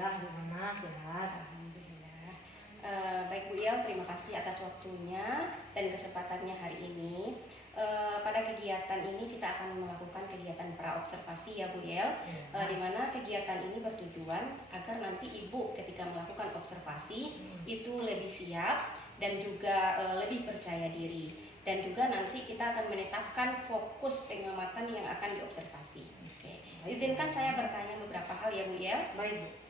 Alhamdulillah, gimana sehat? Alhamdulillah. Baik Bu Yel, terima kasih atas waktunya dan kesempatannya hari ini. Pada kegiatan ini kita akan melakukan kegiatan praobservasi ya Bu Yel, di mana kegiatan ini bertujuan agar nanti Ibu ketika melakukan observasi itu lebih siap dan juga lebih percaya diri, dan juga nanti kita akan menetapkan fokus pengamatan yang akan diobservasi. Oke. Izinkan saya bertanya beberapa hal ya Bu Yel. Baik.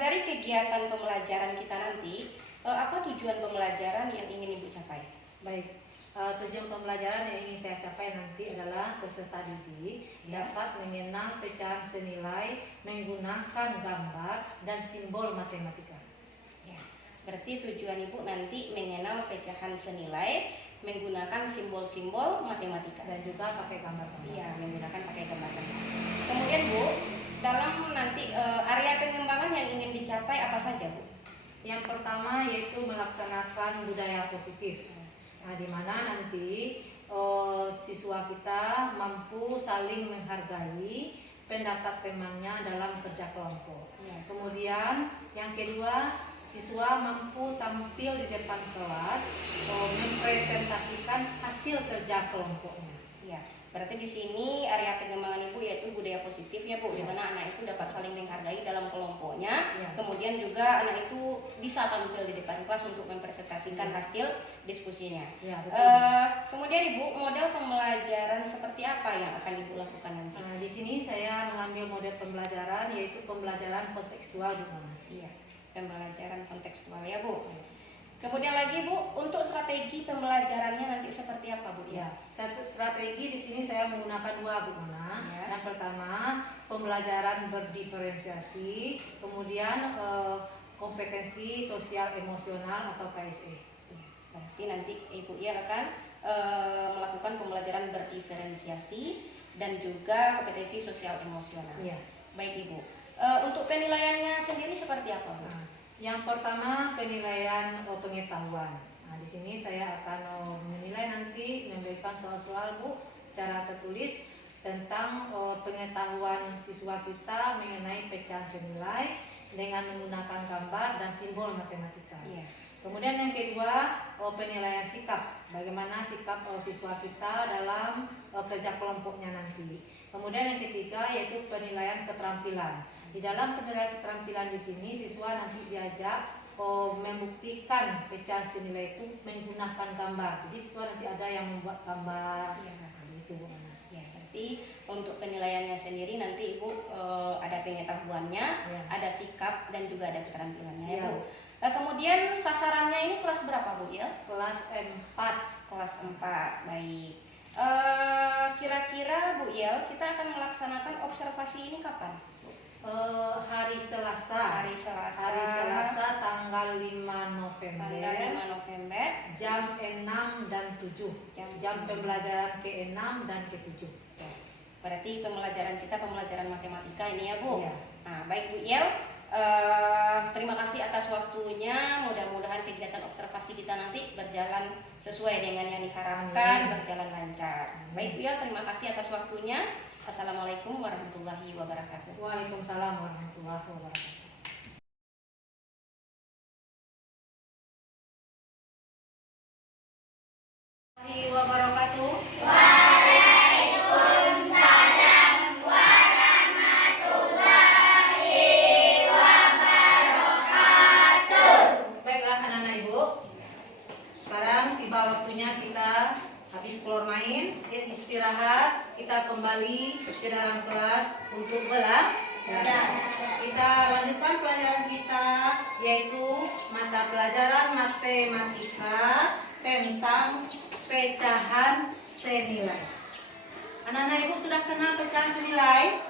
Dari kegiatan pembelajaran kita nanti, apa tujuan pembelajaran yang ingin Ibu capai? Baik. Tujuan pembelajaran yang ingin saya capai nanti adalah peserta didik dapat mengenal pecahan senilai menggunakan gambar dan simbol matematika. Ya, berarti tujuan Ibu nanti mengenal pecahan senilai menggunakan simbol-simbol matematika Dan juga pakai gambar-gambar. Iya, menggunakan pakai gambar-gambar. Kemudian Bu, dalam nanti area pengembangan yang ingin dicapai apa saja Bu? Yang pertama yaitu melaksanakan budaya positif. Nah, di mana nanti siswa kita mampu saling menghargai pendapat temannya dalam kerja kelompok. Ya. Kemudian yang kedua, siswa mampu tampil di depan kelas mempresentasikan hasil kerja kelompoknya. Ya, berarti di sini area pengembangan Ibu yaitu budaya positif ya Bu, di mana anak itu dapat saling menghargai dalam kelompoknya. Ya. Kemudian juga anak itu bisa tampil di depan kelas untuk mempresentasikan hasil diskusinya. Ya, betul. Kemudian Ibu, model pembelajaran seperti apa yang akan Ibu lakukan nanti? Nah, di sini saya mengambil model pembelajaran yaitu pembelajaran kontekstual di mana? Iya, pembelajaran kontekstual ya Bu. Kemudian lagi Bu, untuk strategi pembelajarannya nanti seperti apa Bu? Ya, satu strategi di sini saya menggunakan dua Bu Mona. Ya. Yang pertama pembelajaran berdiferensiasi, kemudian kompetensi sosial emosional atau KSE. Berarti nanti Ibu ya akan melakukan pembelajaran berdiferensiasi dan juga kompetensi sosial emosional. Iya. Baik Ibu. Untuk penilaiannya sendiri seperti apa Bu? Nah, yang pertama penilaian pengetahuan. Nah, di sini saya akan menilai nanti memberikan soal-soal Bu secara tertulis tentang pengetahuan siswa kita mengenai pecahan senilai dengan menggunakan gambar dan simbol matematika. Iya. Kemudian yang kedua penilaian sikap, bagaimana sikap siswa kita dalam kerja kelompoknya nanti. Kemudian yang ketiga yaitu penilaian keterampilan. Di dalam penilaian keterampilan di sini siswa nanti diajak membuktikan pecahan senilai itu menggunakan gambar. Jadi siswa nanti ada yang membuat gambar. Iya. Itu Bu Ana. Ya, berarti untuk penilaiannya sendiri nanti Ibu ada pengetahuannya, Ya. ada sikap dan juga ada keterampilannya ya Ya. Bu. Kemudian sasarannya ini kelas berapa Bu ya? Kelas 4. Kelas 4, baik. Kira-kira Bu Yel, kita akan melaksanakan observasi ini kapan? Hari Selasa. Hari Selasa. Hari Selasa tanggal 5 November. Tanggal 5 November. Jam 6 dan 7. Jam pembelajaran ke-6 dan ke-7. Berarti pembelajaran kita pembelajaran matematika ini ya Bu. Iya. Nah, baik Bu Yel. Terima kasih atas waktunya. Mudah-mudahan kegiatan observasi kita nanti berjalan sesuai dengan yang diharapkan, berjalan lancar. Baik Bu Yel, terima kasih atas waktunya. Assalamualaikum warahmatullahi wabarakatuh. Waalaikumsalam warahmatullahi wabarakatuh. Wabarakatuh. Baiklah anak-anak Ibu, sekarang tiba waktunya kita habis keluar main, istirahat, kita kembali ke dalam kelas untuk belajar. Kita lanjutkan pelajaran kita, yaitu mata pelajaran matematika tentang pecahan senilai. Anak-anak Ibu sudah kenal pecahan senilai?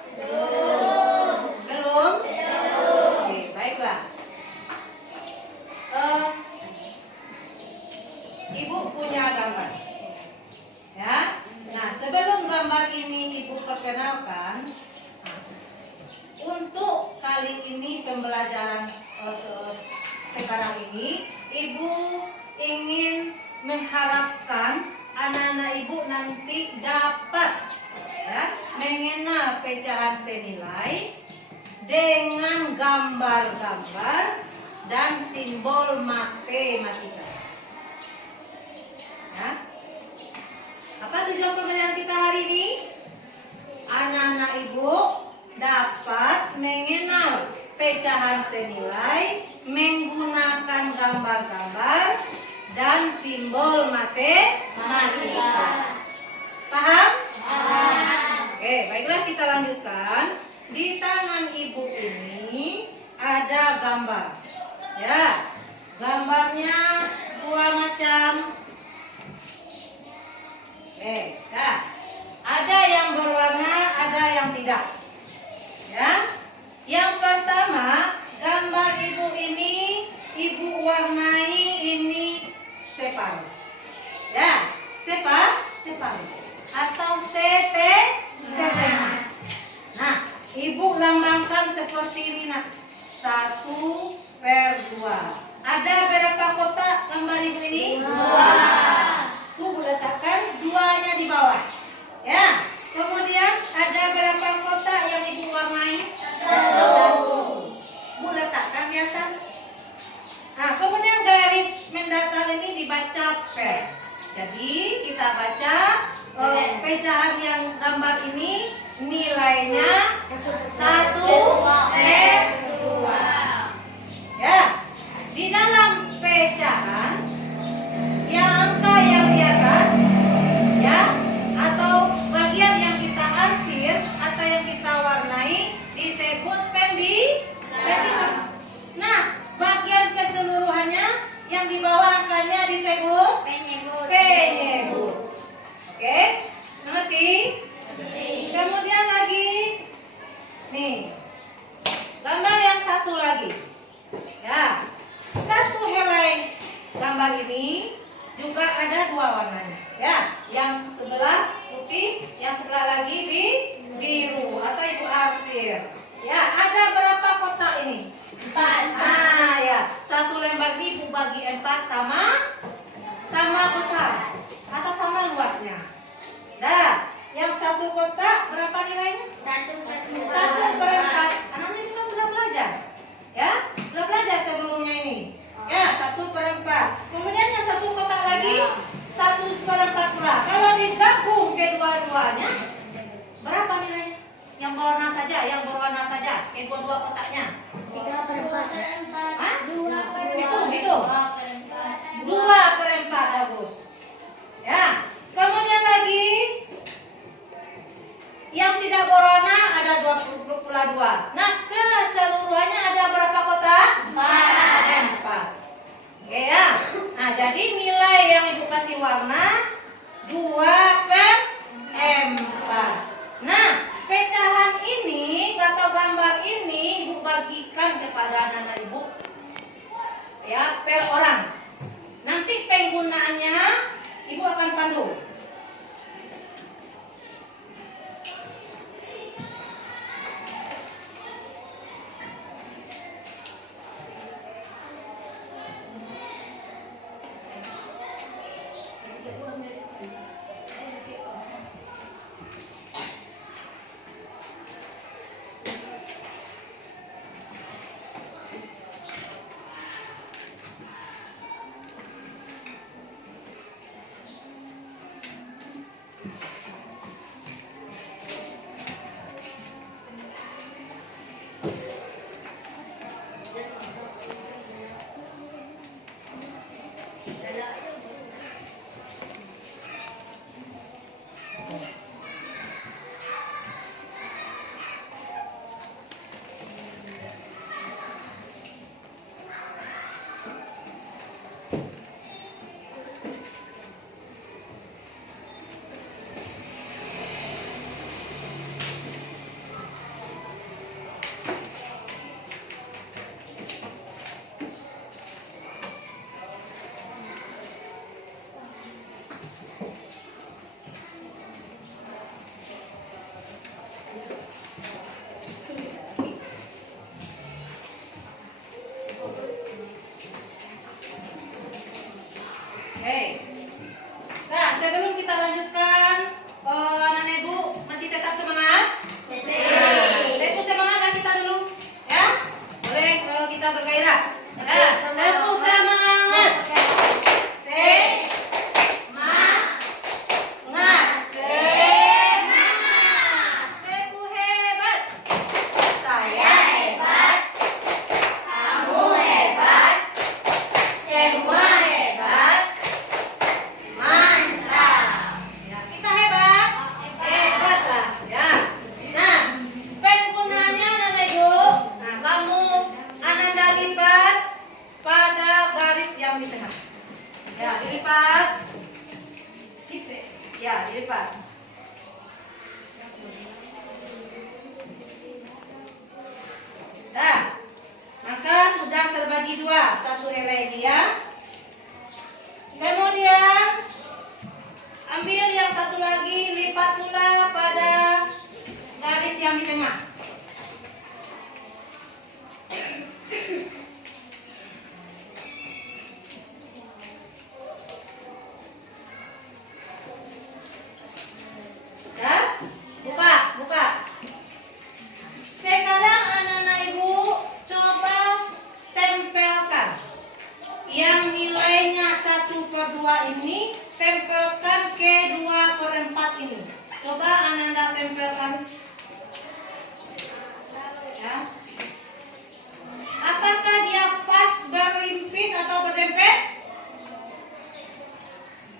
Belum? Oke, baiklah. Ibu punya gambar. Ya. Nah, sebelum gambar ini Ibu perkenalkan, untuk kali ini pembelajaran sekarang ini Ibu ingin mengharapkan anak-anak Ibu nanti dapat mengenal pecahan senilai dengan gambar-gambar dan simbol matematika. Ya. Apa tujuan pembelajaran kita hari ini? Anak-anak ibu dapat mengenal pecahan senilai menggunakan gambar-gambar dan simbol matematika. Paham? Oke, baiklah kita lanjutkan. Di tangan ibu ini ada gambar. Ya, gambarnya dua macam. Nah, ada yang berwarna, ada yang tidak. Ya, yang pertama gambar ibu ini, ibu warnai ini separuh. Ya, separuh atau setengah. Nah, ibu lambangkan seperti ini nak. 1/2. Ada berapa kotak gambar ibu ini? 2. Ibu letakkan 2-nya di bawah. Ya. Kemudian ada berapa kotak yang ibu warnai? 1. Ibu letakkan di atas. Nah, kemudian garis mendatar ini dibaca pen. Jadi kita baca pecahan yang gambar ini nilainya 1/2. Ya, di dalam pecahan yang angka yang di atas, ya, atau bagian yang kita arsir atau yang kita warnai disebut pembilangan. Nah, bagian keseluruhannya yang di bawah angkanya disebut penyebut. Oke, ngerti? Kemudian lagi, nih, gambar yang satu lagi. Ya, satu helai gambar ini juga ada 2 warnanya. Ya, yang sebelah putih, yang sebelah lagi biru atau ibu arsir. Ya, ada berapa kotak ini? 4. Nah, ya, satu lembar ini ibu bagi 4 sama besar atau sama luasnya. Nah, yang satu kotak berapa nilainya? 1/4. Anak-anak kita sudah belajar. Ya, sudah belajar sebelumnya ini. Ya, 1/4. Kemudian yang satu kotak lagi 1/4 pula. Kalau digabung kedua-duanya berapa nilainya? Yang berwarna saja, kedua-dua kotaknya. 3/4. Hah? 2/4. Hitung. 2/4 bagus. Ya. Kemudian lagi yang tidak berwarna ada 22. Nah, keseluruhannya ada berapa kotak? 4. Oke ya. Nah, jadi nilai yang ibu kasih warna 2/4. Nah, pecahan ini atau gambar ini ibu bagikan kepada anak-anak ibu ya per orang. Nanti penggunaannya ibu akan pandu. bagi 2, 1 helai dia. Kemudian ambil yang satu lagi, lipat pula pada garis yang di tengah. Ya, buka. Sekarang anak-anak ibu coba tempelkan yang nilainya 1/2 ini, tempelkan ke 2/4 ini. Coba anak-anak tempelkan. Ya. Apakah dia pas berimpit atau berdempet?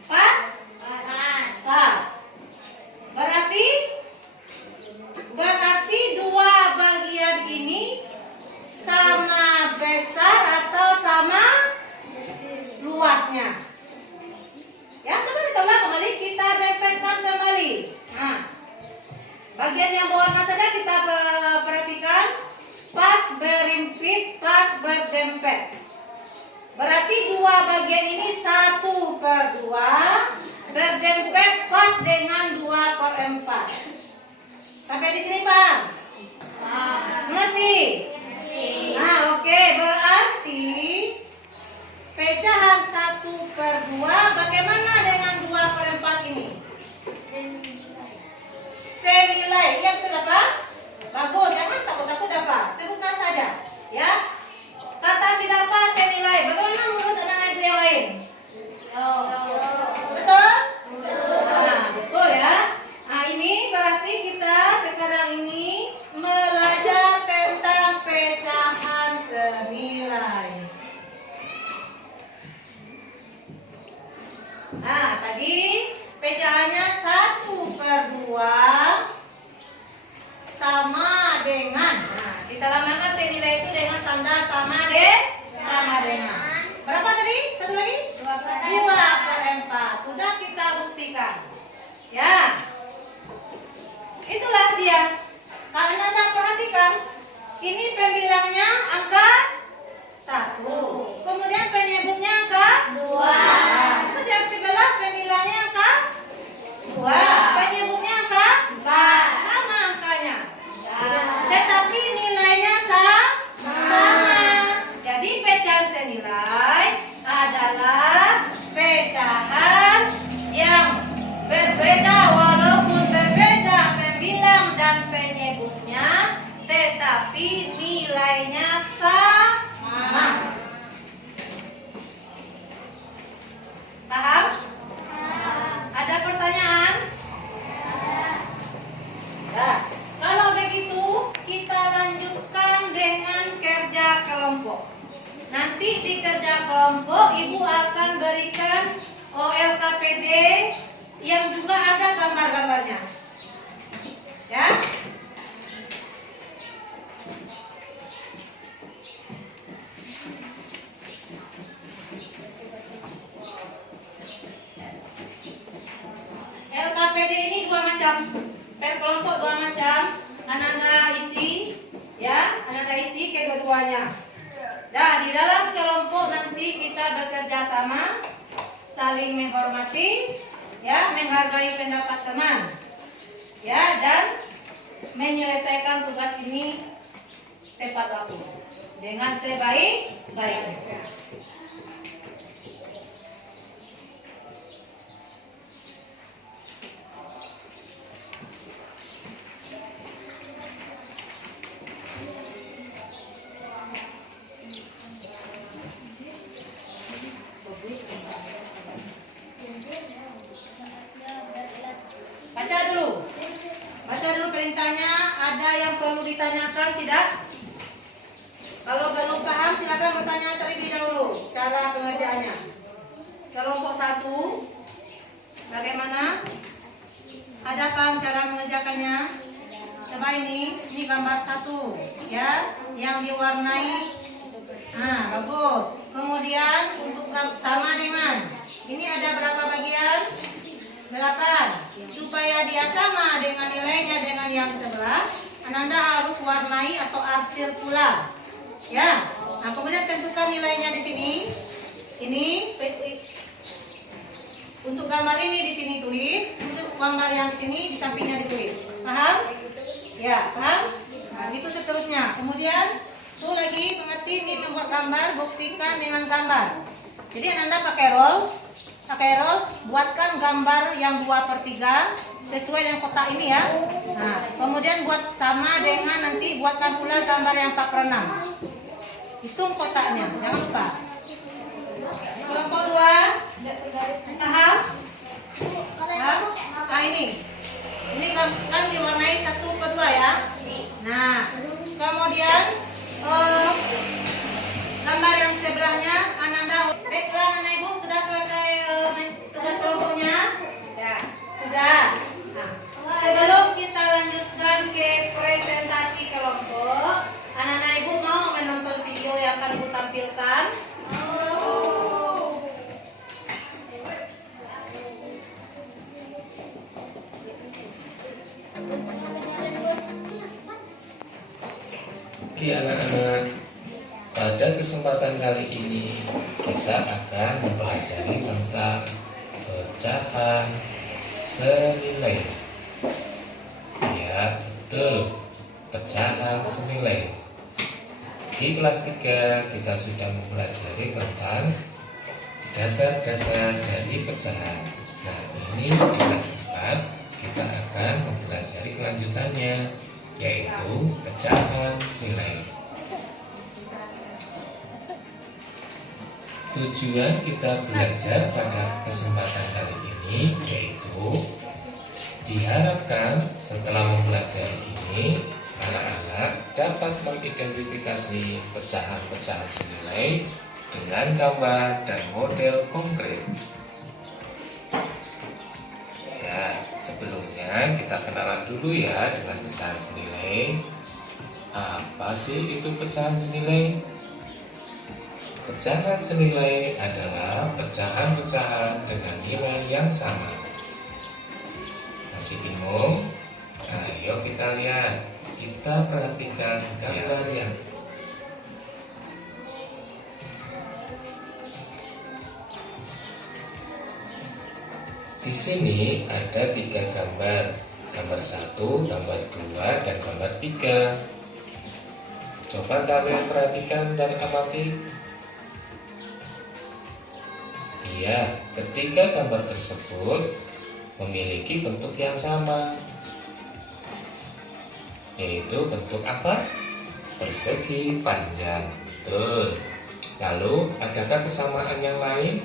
Pas? Pas. Berarti 2 bagian ini sama besar atau sama luasnya. Ya, coba kita ulang kembali, kita dempetkan kembali. Nah, bagian yang berwarna saja kita perhatikan, pas berimpit, pas berdempet. Berarti 2 bagian ini 1/2 berdempet pas dengan 2/4. Sampai di sini Pak? Ngerti? Nah, oke, berarti pecahan 1/2 bagaimana dengan 2/4 ini? Senilai. Iya betul apa? Bagus, jangan takut-takut dapat. Sebutkan saja, ya. Kata si dapat senilai. Bagaimana menurut anak-anak ibu yang lain? Betul? Nah, betul ya. Nah, ini berarti kita sekarang ini belajar tentang pecahan senilai. Nah, tadi pecahannya 1/2 sama dengan. Nah, kita lamakan senilai itu dengan tanda sama dengan. Berapa tadi? Satu lagi? 2/4. Sudah kita buktikan. Ya. Itulah dia. Kalau Anda perhatikan, ini pembilangnya angka 1. Kemudian penyebutnya angka 2. Kemudian sebelah pembilangnya angka 2. Penyebutnya angka 4. Sama angkanya. Tetapi nilainya sama. Jadi pecahan senilai adalah pecahan yang berbeda walaupun berbeda pembilang dan penyebutnya, tetapi nilainya sama. Paham? Ada pertanyaan? Ya. Kalau begitu kita lanjutkan dengan kerja kelompok. Nanti di kerja kelompok ibu akan berikan LKPD yang juga ada gambar-gambarnya. Ya. LKPD ini 2 macam. Per kelompok 2 macam. Anak-anak isi, ya, anak-anak isi kedua-duanya. Nah, di dalam kelompok nanti kita bekerja sama, saling menghormati, ya, menghargai pendapat teman, ya, dan menyelesaikan tugas ini tepat waktu dengan sebaik-baiknya. Baca dulu perintahnya. Ada yang perlu ditanyakan tidak? Kalau belum paham silakan bertanya terlebih dahulu cara pengerjaannya. Kelompok 1 bagaimana? Ada paham cara mengerjakannya? Coba ini gambar 1 ya, yang diwarnai. Nah, bagus. Kemudian untuk sama dengan ini ada berapa bagian? 8. Supaya dia sama dengan nilainya dengan yang sebelah, Ananda harus warnai atau arsir pula. Ya. Nah, kemudian tentukan nilainya di sini. Ini untuk gambar ini di sini tulis, untuk gambar yang di sini di sampingnya ditulis. Paham? Ya, paham? Nah, itu seterusnya. Kemudian tuh lagi mengerti ini membuat gambar, buktikan dengan gambar. Jadi Anda pakai roll, buatkan gambar yang 2/3 sesuai dengan kotak ini ya. Nah, kemudian buat sama dengan nanti buatkan pula gambar yang 4/6. Hitung kotaknya, jangan lupa. Kelompok 2, paham? Paham? Nah ini kan diwarnai 1/2 ya. Nah, kemudian gambar yang sebelahnya Ananda. Baiklah Anak Ibu, sudah selesai tugas kelompoknya? Sudah. Nah, sebelum kita lanjutkan ke presentasi kelompok, anak-anak Ibu mau menonton video yang akan Ibu tampilkan? Oke anak-anak, pada kesempatan kali ini kita akan mempelajari tentang pecahan senilai. Ya, betul, pecahan senilai. Di kelas 3 kita sudah mempelajari tentang dasar-dasar dari pecahan. Nah, ini di kelas 4 kita akan mempelajari kelanjutannya, yaitu pecahan senilai. Tujuan kita belajar pada kesempatan kali ini yaitu diharapkan setelah mempelajari ini anak-anak dapat mengidentifikasi pecahan-pecahan senilai dengan gambar dan model konkret. Ya, sebelumnya kita kenalan dulu ya dengan pecahan senilai. Apa sih itu pecahan senilai? Pecahan senilai adalah pecahan-pecahan dengan nilai yang sama. Masih bingung? Ayo kita lihat. Kita perhatikan gambar yang di sini ada 3 gambar. Gambar 1, gambar 2, dan gambar 3. Coba kalian perhatikan dan amati. Iya, ketiga gambar tersebut memiliki bentuk yang sama, yaitu bentuk apa? Persegi panjang. Betul. Lalu, adakah kesamaan yang lain?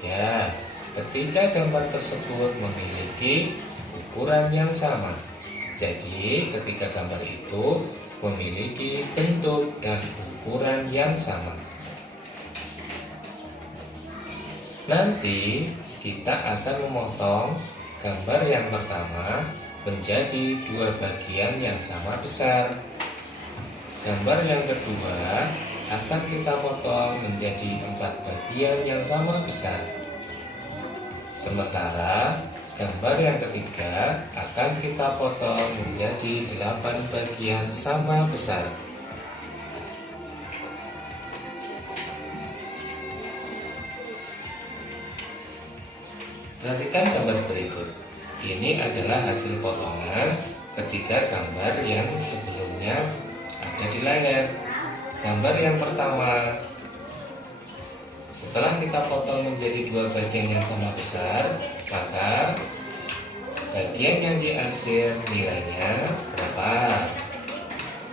Ya, ketiga gambar tersebut memiliki ukuran yang sama. Jadi, ketiga gambar itu memiliki bentuk dan ukuran yang sama. Nanti kita akan memotong gambar yang pertama menjadi 2 bagian yang sama besar. Gambar yang kedua akan kita potong menjadi 4 bagian yang sama besar. Sementara gambar yang ketiga akan kita potong menjadi 8 bagian sama besar. Perhatikan gambar berikut. Ini adalah hasil potongan ketiga gambar yang sebelumnya ada di layar. Gambar yang pertama, setelah kita potong menjadi 2 bagian yang sama besar, maka bagian yang diarsir nilainya berapa?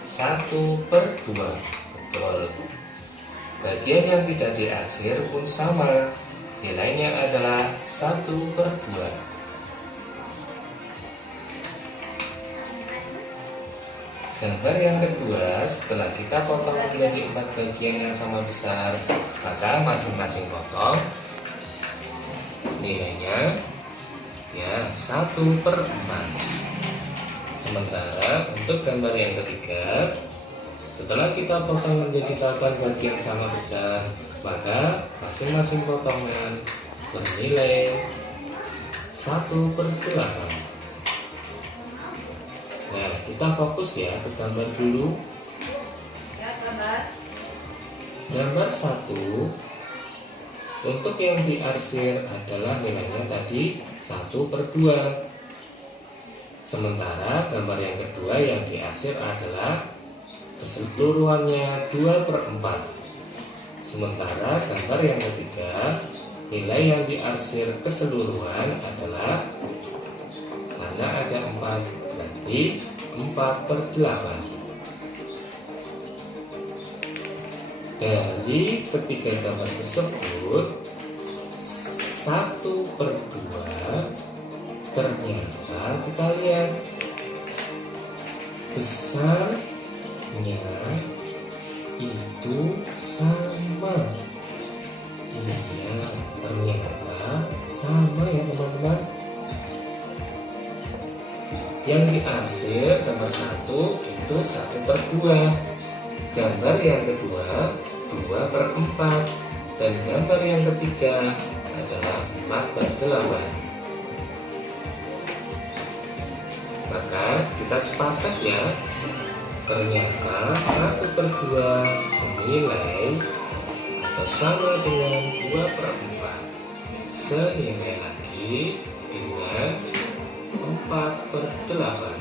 1/2. Betul. Bagian yang tidak diarsir pun sama. Nilainya adalah 1/2. Gambar yang kedua, setelah kita potong menjadi 4 bagian yang sama besar, maka masing-masing potong nilainya ya 1/4. Sementara untuk gambar yang ketiga, setelah kita potong menjadi 8 bagian sama besar, maka masing-masing potongan bernilai 1/8. Nah, kita fokus ya ke gambar dulu. Gambar 1 untuk yang diarsir adalah nilainya tadi 1/2. Sementara gambar yang kedua yang diarsir adalah keseluruhannya 2/4. Sementara gambar yang ketiga nilai yang diarsir keseluruhan adalah, karena ada 4 berarti 4/8. Dari ketiga gambar tersebut 1/2 ternyata kita lihat besarnya itu sama. Iya, ternyata sama ya teman-teman. Yang diarsir gambar 1 itu 1/2. Gambar yang kedua 2/4. Dan gambar yang ketiga adalah 4/8. Maka kita sepakat ya, ternyata 1/2 senilai atau sama dengan 2/4. Senilai lagi dengan 4/8.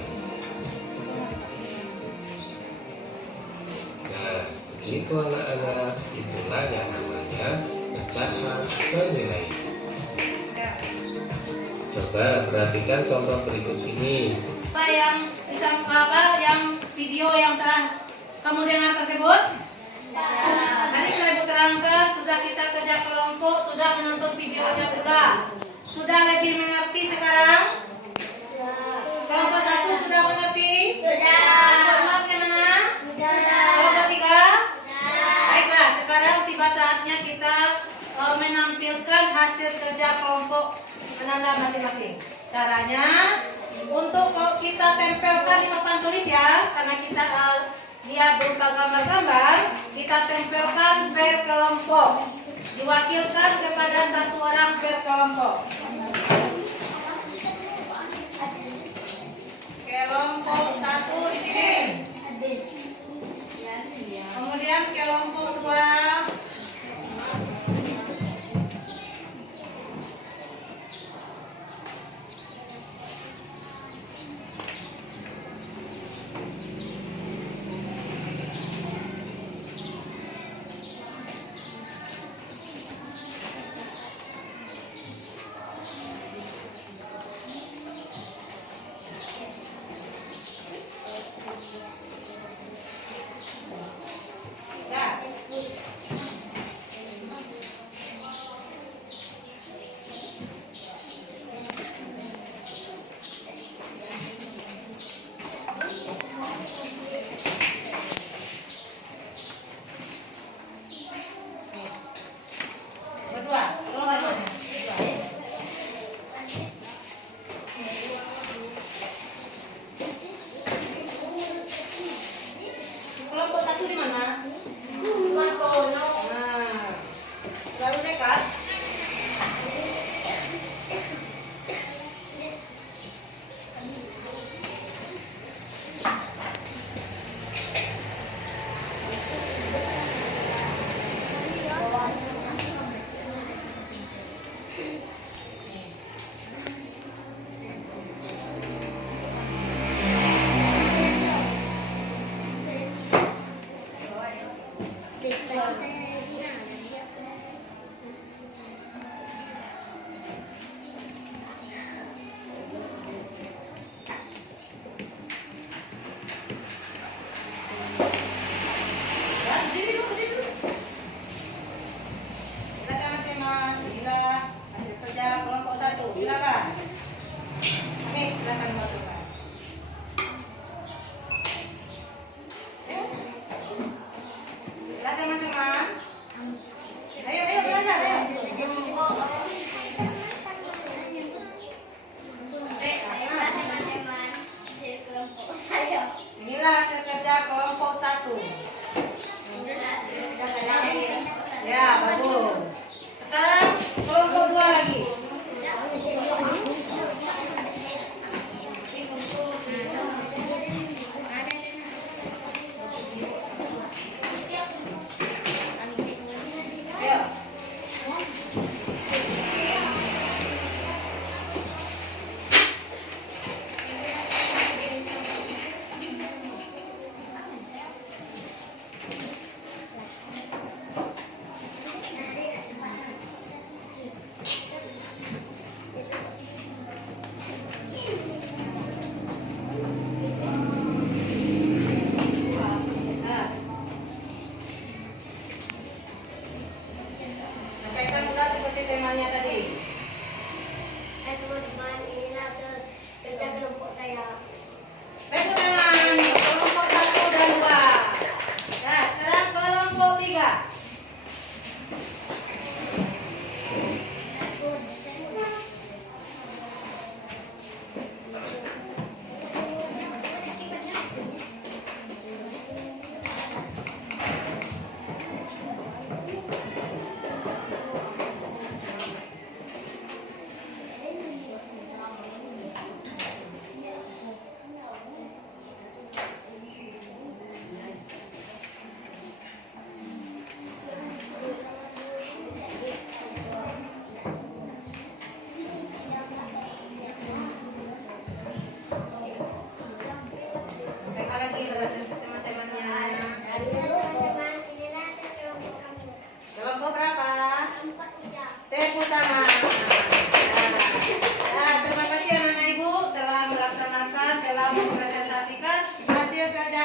Nah, begitu anak-anak, itulah yang namanya pecahan senilai. Coba perhatikan contoh berikut ini. Apa yang yang video yang telah kamu dengar tersebut? Tadi sudah Ibu terangkan, sudah kita kerja kelompok, sudah menonton videonya pula. Sudah lebih mengerti sekarang? Kelompok 1 sudah mengerti? Kelompok gimana? Kelompok 3? Baiklah, sekarang tiba saatnya kita menampilkan hasil kerja kelompok menanda masing-masing. Caranya untuk kita tempelkan di papan tulis ya, karena kita dia berupa gambar-gambar, kita tempelkan per kelompok, diwakilkan kepada 1 orang per kelompok. Kelompok 1 di sini, kemudian kelompok 2. Kelompok 1 di mana? Nah, lalu dekat.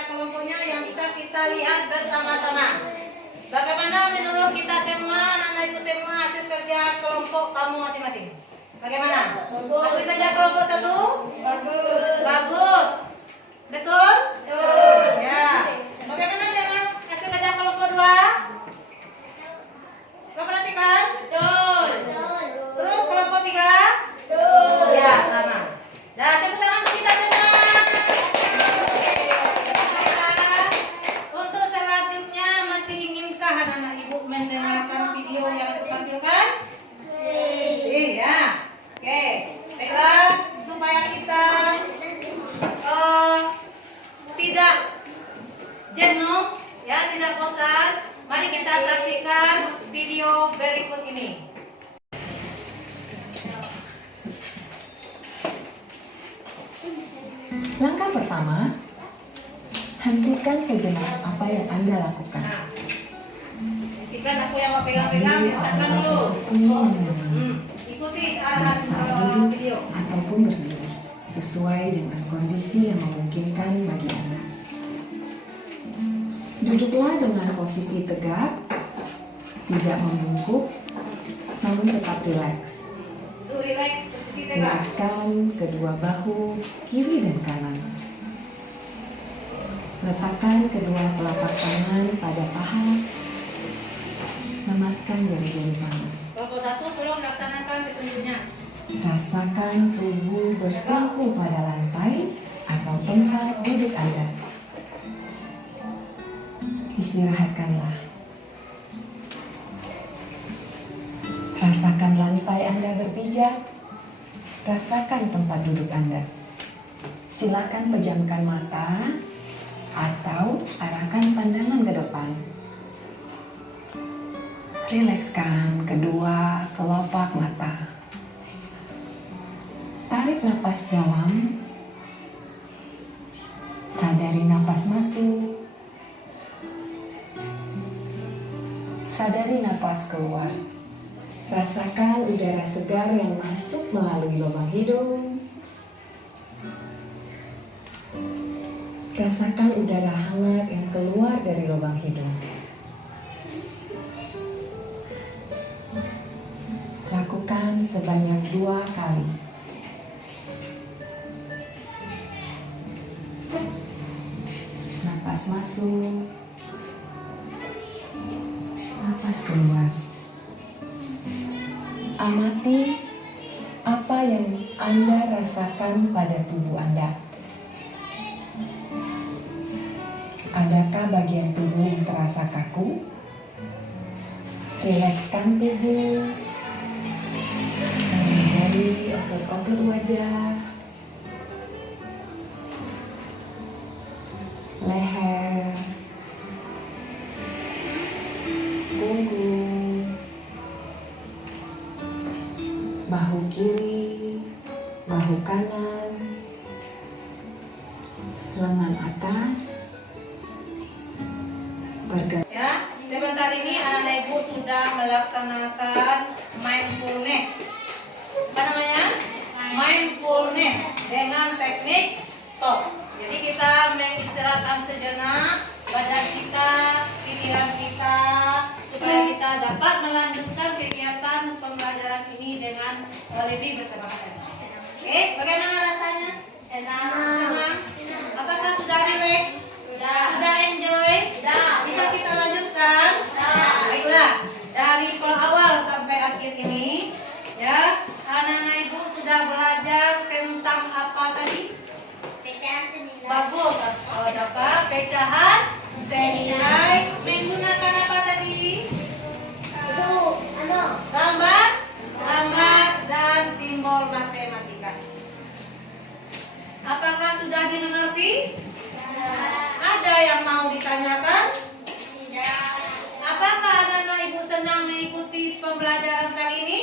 kerja kelompoknya yang bisa kita lihat bersama-sama. Bagaimana menurut kita semua, anak-anak ibu semua, hasil kerja kelompok kamu masing-masing? Bagaimana? Hasil kerja kelompok 1? Bagus. Betul? Ya. Bagaimana dengan hasil kerja kelompok 2? Kau perhatikan? Terus kelompok 3? Ya, sama. Nah, tepuk tangan kita semua. Untuk selanjutnya masih inginkah anak-anak ibu mendengarkan video yang ditampilkan? Iya. Oke. Baiklah, supaya kita tidak jenuh, ya, tidak bosan, mari kita saksikan video berikut ini. Langkah pertama, hentikan sejenak apa yang Anda lakukan. Nah, kita aku yang mau pegang-pegang, tekan dulu. Posisi yang nyaman, Ikuti arahan saat duduk video. ataupun berdiri, sesuai dengan kondisi yang memungkinkan bagi Anda. Duduklah dengan posisi tegak, tidak membungkuk, namun tetap rileks. Tuh, relax, posisi tegak. Rilekskan kedua bahu, kiri dan kanan. Letakkan kedua telapak tangan pada paha. Lemaskan jari-jari tangan. Kelompok 1 tolong laksanakan petunjuknya. Rasakan tubuh bertumpu pada lantai atau tempat duduk Anda. Istirahatkanlah. Rasakan lantai Anda berpijak. Rasakan tempat duduk Anda. Silakan pejamkan mata atau arahkan pandangan ke depan. Rilekskan kedua kelopak mata. Tarik napas dalam. Sadari napas masuk. Sadari napas keluar. Rasakan udara segar yang masuk melalui lubang hidung. Rasakan udara hangat yang keluar dari lubang hidung. Lakukan sebanyak 2 kali. Napas masuk. Napas keluar. Amati apa yang Anda rasakan pada tubuh Anda. Adakah bagian tubuh yang terasa kaku? Rilekskan tubuh. Dari otot-otot wajah, leher, punggung, bahu kiri, bahu kanan, lengan atas, bergerak. Ya, sebentar ini anak ibu sudah melaksanakan mindfulness. Apa namanya? Mindfulness dengan teknik stop. Jadi kita mengistirahatkan sejenak badan kita, pikiran kita, supaya kita dapat melanjutkan kegiatan pembelajaran ini dengan lebih bersemangat. Oke, bagaimana rasanya? Senang. Apakah sudah relax? Sudah enjoy? Bisa kita lanjutkan? Baiklah, dari awal sampai akhir ini, ya, anak-anak ibu sudah belajar tentang apa tadi? Bagus. Dapat pecahan senilai menggunakan apa tadi? Gambar, dan simbol matematika. Apakah sudah dimengerti? Ada yang mau ditanyakan? Apakah anak-anak ibu senang mengikuti pembelajaran kali ini?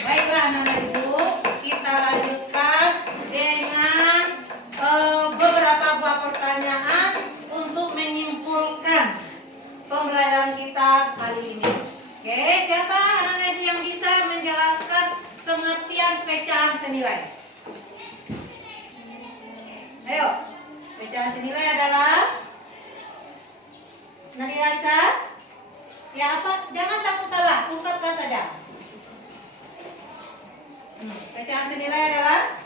Baiklah anak-anak ibu, kita lanjutkan dengan beberapa buah pertanyaan untuk menyimpulkan pembelajaran kita kali ini. Oke, siapa anak-anak ibu yang bisa menjelaskan pengertian pecahan senilai? Ayo, pecahan senilai. Ya apa? Jangan takut salah, ungkapkan saja. Pecahan senilai adalah?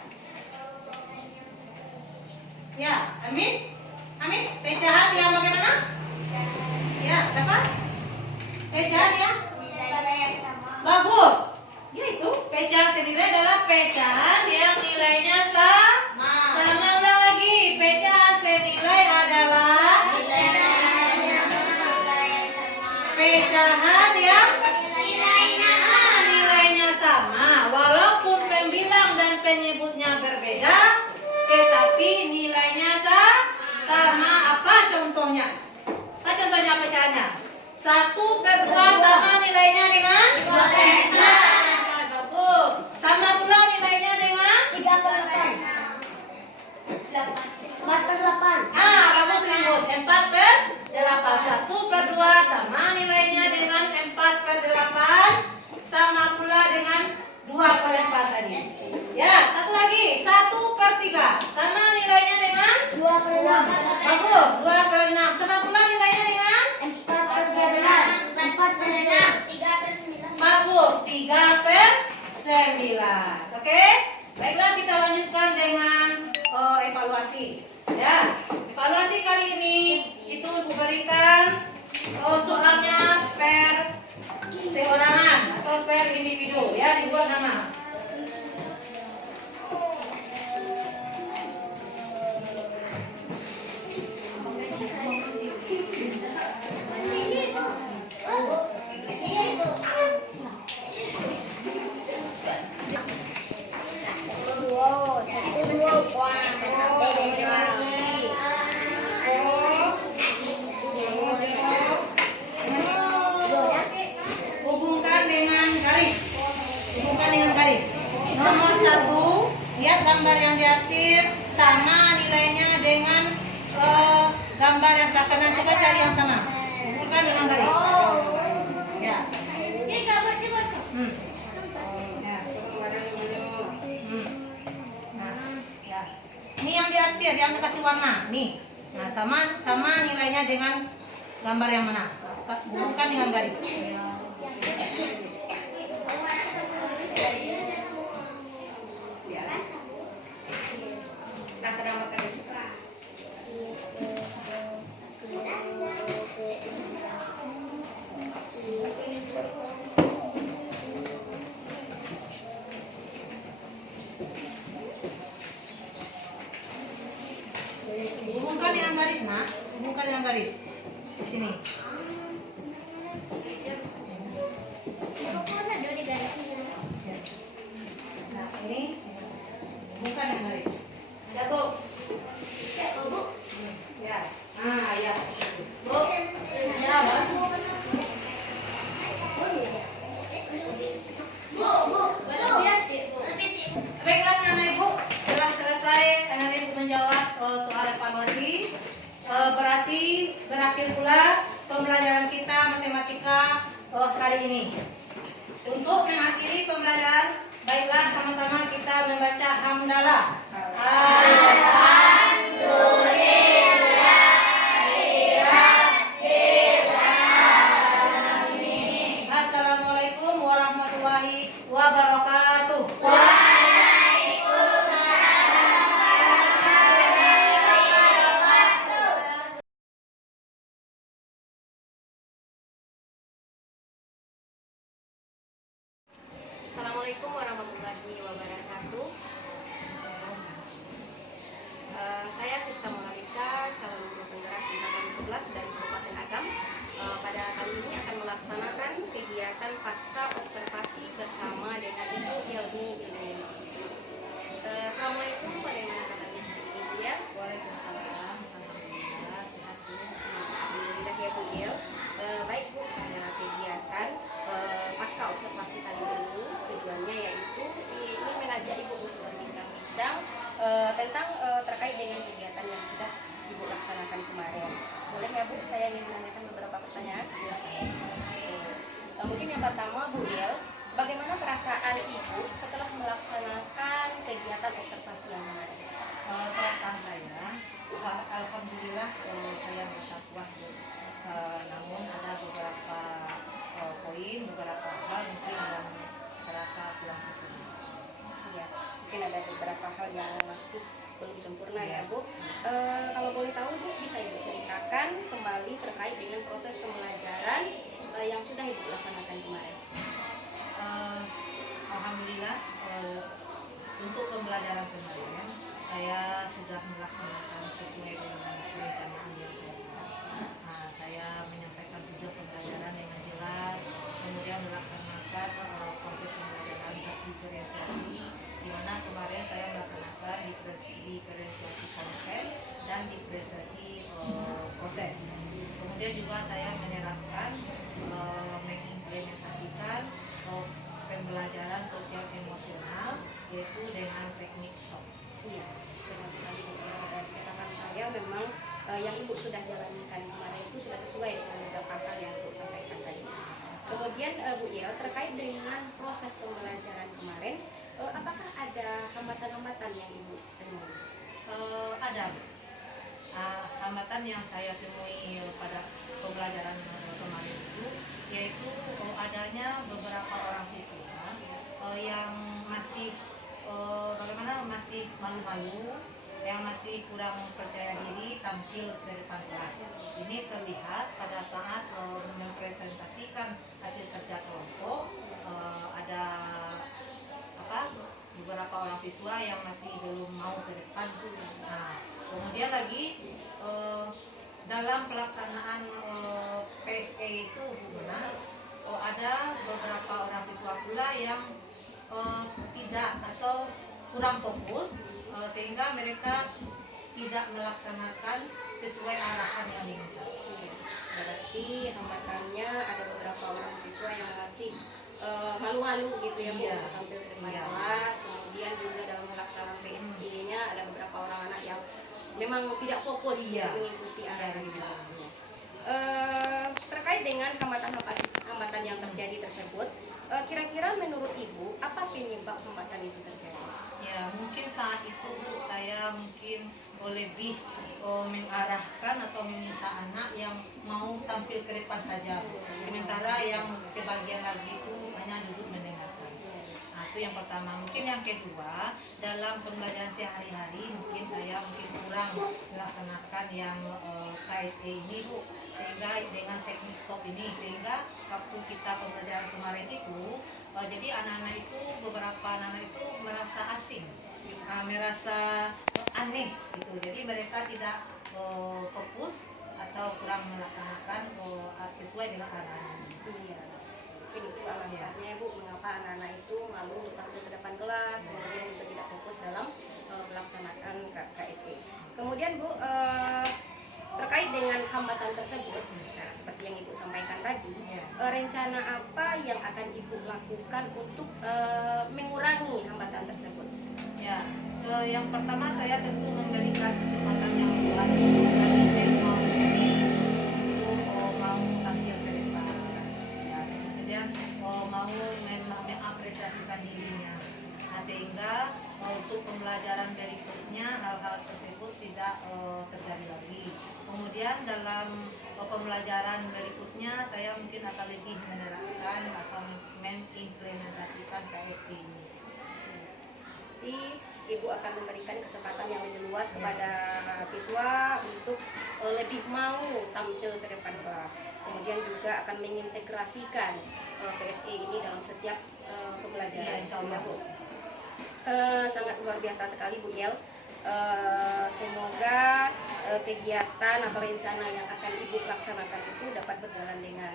Ya, Amin. Amin. Pecahan yang bagaimana? Ya, dapat? Pecahan yang? Nilainya yang sama. Bagus. Yaitu pecahan senilai adalah pecahan yang nilainya sama. Sama, ulang lagi. Pecahan senilai adalah Nilainya yang sama. pecahan yang Nilainya nilainya sama. Walaupun pembilang dan penyebutnya berbeda, tetapi nilainya sama. Apa contohnya? Apa contohnya pecahannya? 1/2 sama nilainya dengan 2/8. Bagus. Sama pula nilainya dengan 3/8. 4/8. bagus ribut. 4/8. 1/2 sama nilainya dengan 4/8. Sama pula dengan 2/4 tadi. Ya, satu lagi. 1/3 sama nilainya dengan 2/6. bagus. 2/6 sama pula nilainya dengan 4/12. 4/6. 3/9. bagus. 3/9. Oke. Baiklah, kita lanjutkan dengan evaluasi. Ya, evaluasi kali ini itu Ibu berikan soalnya per seorangan atau per individu, ya, dibuat nama. Hubungkan dengan garis. Hubungkan dengan garis. Nomor 1, lihat gambar yang diarsir sama nilainya dengan gambar yang sebelah kanan. Coba cari yang sama. Hubungkan dengan garis. Ya. Hmm. Ya. Nah, ya. Ini yang diarsir, yang dikasih warna. Nih. Nah, sama nilainya dengan gambar yang mana? Hubungkan dengan garis. Nah, sedang bekerja juga. Hubungkan dengan garis, nak. Hubungkan dengan garis. Di sini. Nah, ini hubungkan dengan garis. Siap, Bu. Ya. Ah, ya. Bu. Siap. Bu. Lihat, Cik, Bu. Baiklah, anak ibu, telah selesai anak ibu menjawab soal evaluasi. Berarti berakhir pula pembelajaran kita matematika kali ini. Untuk mengakhiri pembelajaran, baiklah sama-sama kita membaca hamdalah. Assalamualaikum warahmatullahi wabarakatuh. Assalamualaikum warahmatullahi wabarakatuh. Saya Siska Monalisa, calon guru penggerak tingkatan 11 dari Kabupaten Agam. Pada kali ini akan melaksanakan kegiatan pasca observasi bersama dengan Ibu Yelmi ini. Assalamualaikum, bagaimana kabarnya hari ini, Bu ya? Waalaikumsalam. Alhamdulillah sehat, Bu. Alhamdulillah ya Bu Yel. Baik Bu, pada kegiatan pasca observasi kali ini tujuannya yaitu ini mengajak Ibu untuk berbincang-bincang tentang terkait dengan kegiatan yang sudah Ibu laksanakan kemarin. Boleh ya Bu, saya ingin menanyakan beberapa pertanyaan. Silakan. Mungkin yang pertama Bu Yel, bagaimana perasaan Ibu setelah melaksanakan kegiatan observasi yang kemarin? Perasaan saya, alhamdulillah saya merasa puas, Bu. Namun ada beberapa poin beberapa hal mungkin yang terasa kurang sempurna. Ya, mungkin ada beberapa hal yang masih belum sempurna ya Iya. Bu. Kalau boleh tahu Bu, bisa Ibu ceritakan kembali terkait dengan proses pembelajaran yang sudah Ibu laksanakan kemarin. Alhamdulillah untuk pembelajaran kemarin saya sudah melaksanakan sesuai dengan perencanaan yang saya buat. Saya menyampaikan tujuan pembelajaran dengan jelas, kemudian melaksanakan proses pembelajaran diferensiasi, di mana kemarin saya melaksanakan diferensiasi konten dan diferensiasi proses. Kemudian juga saya menerapkan mengimplementasikan pembelajaran sosial emosional yaitu dengan teknik STOP. Iya, benar sekali Bu. Dan catatan saya memang yang Ibu sudah jalankan kemarin itu sudah sesuai dengan beberapa hal yang Ibu sampaikan tadi. Kemudian Bu Yel, terkait dengan proses pembelajaran kemarin, apakah ada hambatan-hambatan yang Ibu temui? Ada hambatan yang saya temui pada pembelajaran kemarin itu, yaitu adanya beberapa orang siswa yang masih masih malu-malu, yang masih kurang percaya diri tampil ke depan kelas. Ini terlihat pada saat mempresentasikan hasil kerja kelompok, ada beberapa orang siswa yang masih belum mau ke depan. Kemudian lagi dalam pelaksanaan PSE itu Bu Mona, ada beberapa orang siswa pula yang tidak atau kurang fokus, sehingga mereka tidak melaksanakan sesuai arahan yang diminta. Berarti hambatannya ada beberapa orang siswa yang masih malu-malu gitu ya Bu, Iya. untuk tampil ke depan Iya. kelas. Kemudian juga dalam melaksanakan PSE-nya ada beberapa orang anak yang memang tidak fokus Iya. mengikuti arahan Iya. itu. Terkait dengan hambatan yang terjadi tersebut, kira-kira menurut Ibu apa penyebab hambatan itu terjadi? Ya, mungkin saat itu Bu, saya mungkin lebih mengarahkan atau meminta anak yang mau tampil ke depan saja, sementara yang sebagian lagi itu hanya duduk mendengarkan. Itu yang pertama. Mungkin yang kedua, dalam pembelajaran sehari-hari mungkin saya kurang melaksanakan yang KSE ini Bu, sehingga dengan teknik STOP ini, sehingga waktu kita pembelajaran kemarin itu jadi anak-anak itu, beberapa anak-anak itu merasa asing, merasa aneh gitu. Jadi mereka tidak fokus atau kurang melaksanakan sesuai dengan arahan. Iya. Mungkin itu alasannya Bu, mengapa anak-anak itu malu untuk tampil ke depan kelas, kemudian juga tidak fokus dalam melaksanakan KSE. Kemudian Bu, terkait dengan hambatan tersebut, nah, seperti yang Ibu sampaikan tadi, rencana apa yang akan Ibu lakukan untuk mengurangi hambatan tersebut? Ya, yang pertama saya tentu memberikan kesempatan yang luas bagi semua murid untuk mau tampil ke depan. Ya, kemudian mau mengapresiasikan dirinya. Sehingga untuk pembelajaran berikutnya hal-hal tersebut tidak terjadi lagi. Kemudian dalam pembelajaran berikutnya saya mungkin akan lebih menerapkan atau mengimplementasikan KSE ini. Jadi Ibu akan memberikan kesempatan yang lebih luas kepada siswa untuk lebih mau tampil ke depan kelas. Kemudian juga akan mengintegrasikan PSE ini dalam setiap pembelajaran. Iya, insya Allah. Bu. Sangat luar biasa sekali Bu Yel. Semoga kegiatan atau rencana yang akan Ibu laksanakan itu dapat berjalan dengan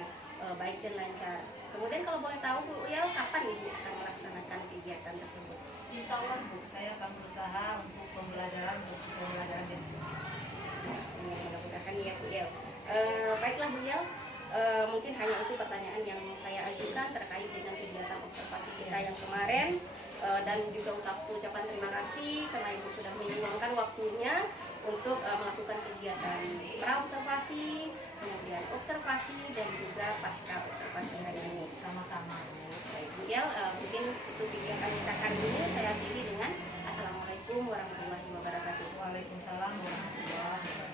baik dan lancar. Kemudian kalau boleh tahu Bu Yel, kapan Ibu akan melaksanakan kegiatan tersebut? Insya Allah Bu, saya akan berusaha untuk pembelajaran berikutnya. Mudah-mudahan ya Bu Yel. Baiklah Bu Yel, mungkin hanya itu pertanyaan yang saya ajukan terkait dengan kegiatan observasi kita yang kemarin, dan juga ucapan terima kasih karena Ibu sudah meluangkan waktunya untuk melakukan kegiatan pra-observasi, kemudian observasi dan juga pasca observasi hari ini. Sama-sama Bu. Baik Bu Yel, mungkin itu kegiatan kita hari ini saya akhiri dengan Assalamualaikum warahmatullahi wabarakatuh. Waalaikumsalam warahmatullahi wabarakatuh.